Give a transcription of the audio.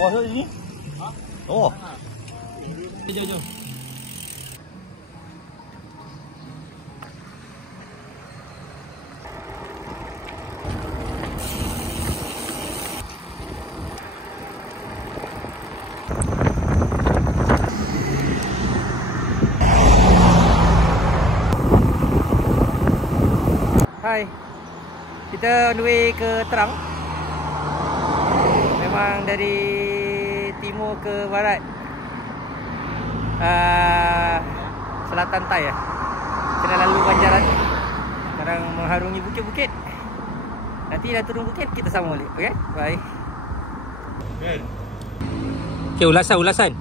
bawah tu sini. Ha? Oh. Jom. Hai. Kita on the way ke Terang. Memang dari timur ke barat. Selatan Thai ya. Kena lalu Banjaran. Sekarang mengharungi bukit-bukit. Nanti dah turun bukit kita sama balik. Okey? Bye. Okay, ulasan.